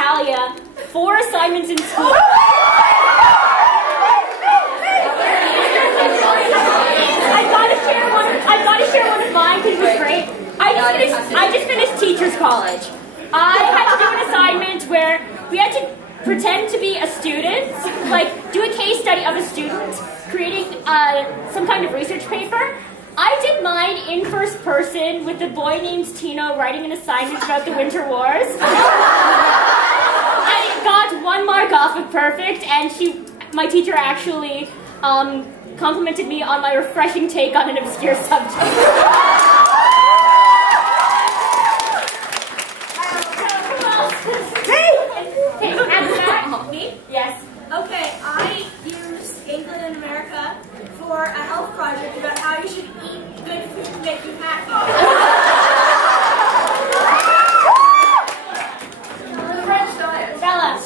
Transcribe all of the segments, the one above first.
Hetalia 4 assignments in school. I've got to share one of mine because it was great. I just finished teacher's college. I had to do an assignment where we had to pretend to be a student, like do a case study of a student, creating some kind of research paper. I did mine in first person with the boy named Tino writing an assignment about the Winter Wars. I got 1 mark off of perfect, and my teacher actually complimented me on my refreshing take on an obscure subject. Hey, after that, me? Yes. Okay, I used England and America for a health project about how you should eat good food to make you happy. The French diet. Bella.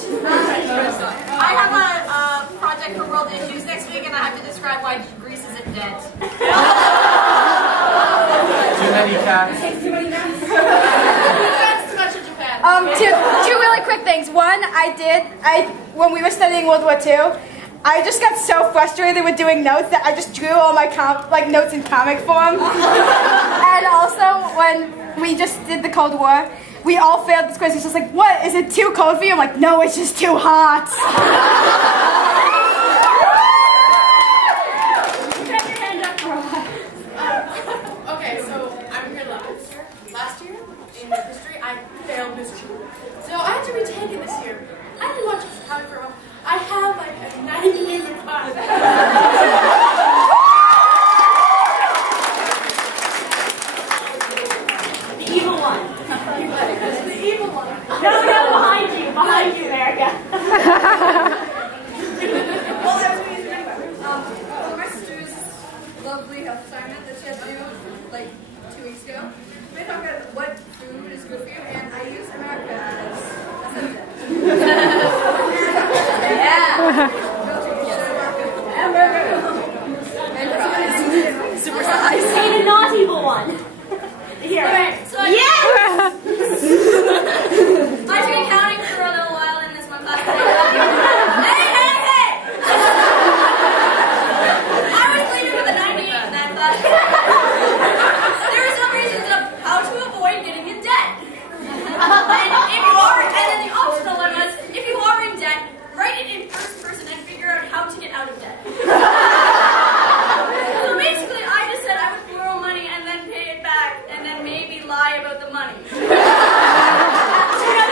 I have a project for world issues next week, and I have to describe why Greece isn't dead. Too many cats. Too many naps. Too much of Japan. Two really quick things. One, when we were studying World War II, I just got so frustrated with doing notes that I just drew all my notes in comic form. And also, when we just did the Cold War, we all failed this quiz. It's just like, what? Is it too cold for you? I'm like, no, it's just too hot. Okay, so I'm here last. Last year, in history, I failed history. So I had to retake it this year. I've been watching this comic for a while. I have like a 90 in the class. The evil one. The evil one. No, behind you, Erica. Well, I was going to use it anyway. My sister's lovely health assignment that she had to do like 2 weeks ago. We talked about what food is good for you, and I used America as a subject. Super size. Say the not evil one. Here. So I've been counting for a little while in this one class. Hey! I was leading with a 98 in that class. There were some reasons of how to avoid getting in debt. And then the optional one was, if you are in debt, write it in first person and figure out how to get out of debt. So basically, I just said I would borrow money and then pay it back, and then maybe lie about the money.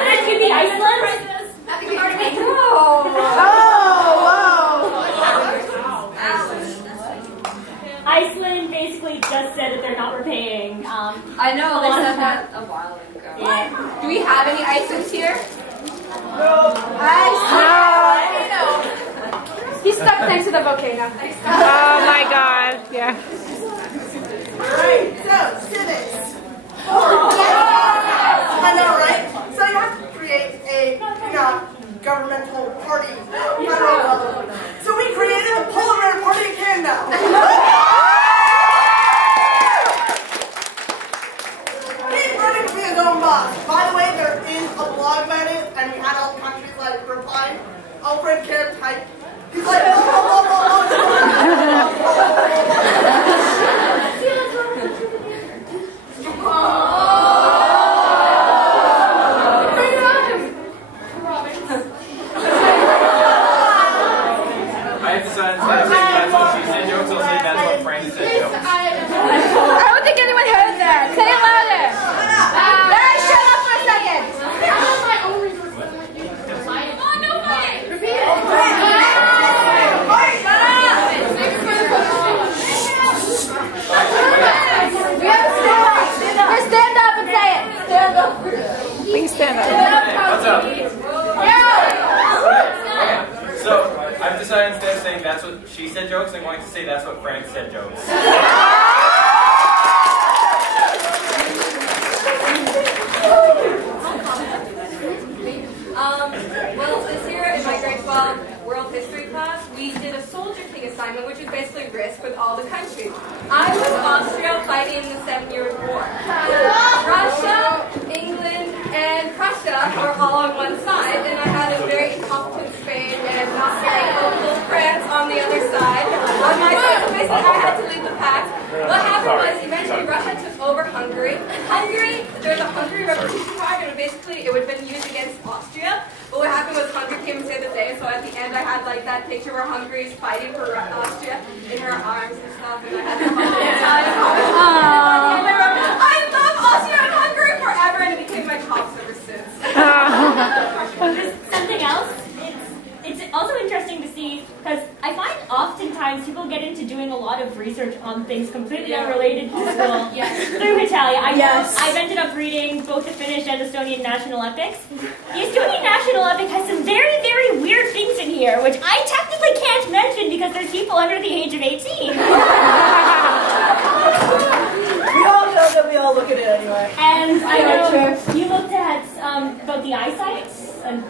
That could be Iceland. Happy party me. Iceland basically just said that they're not repaying. I know, they said that a while ago. Yeah. Do we have any Icelands here? He's stuck next to the volcano. Oh my god, yeah. Alright, so, civics. I know, right? So you have to create a, governmental party, federal level. So we created a polar bear party in Canada. He's running to be his own boss. By the way, there is a blog about it, and we had all the countries reply. Alfred Care type. He's like, I have decided instead of saying that's what she said jokes, I'll say that's what Frank said jokes. I don't think anyone heard that. Say it louder. Larry, shut up for a second. Oh, no way! repeat it. Stand up and say it. Stand up. Please stand up. What's up? So, I've decided instead of saying that's what she said jokes, I'm going to say that's what Frank said jokes. Well, this year in my grade 12 world history class, we did a soldier king assignment, which is basically risk with all the countries. I was Austria fighting in the 7 Years' War. Russia, England, and Prussia Russia were all on one side, and I had a very incompetent Spain and not very hopeful France on the other side. On my side, so basically I had to lead the pack. What happened was eventually Russia took over Hungary. There's a Hungary revolution flag, and basically it would have been used against Austria. But what happened was Hungary came and saved the day, so at the end I had like that picture where Hungary is fighting for Austria in her arms and stuff, and I had the whole Italian I love Austria and Hungary forever, and it became my tops ever since. Something else, it's also interesting to see, because I find oftentimes people get into doing a lot of research on things completely unrelated to school through Hetalia. I've ended up reading both the Finnish and Estonian national epics. The Estonian national epic has some very, very weird things in here, which I technically can't mention because there's people under the age of 18. We all know that we all look at it anyway. And I know you looked at about the eyesight and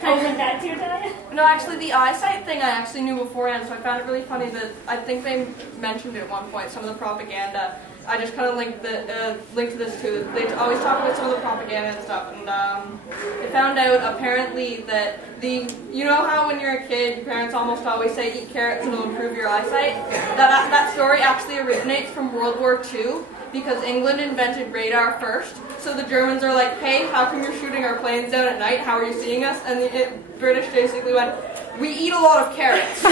kind of went back to your time. No, actually, the eyesight thing I actually knew beforehand, so I found it really funny that I think they mentioned it at one point, some of the propaganda. I just kind of linked to this too. They always talk about some of the propaganda and stuff, and I found out apparently that you know how when you're a kid, your parents almost always say eat carrots and it'll improve your eyesight? That story actually originates from World War II because England invented radar first. So the Germans are like, hey, how come you're shooting our planes down at night? How are you seeing us? And the British basically went, we eat a lot of carrots.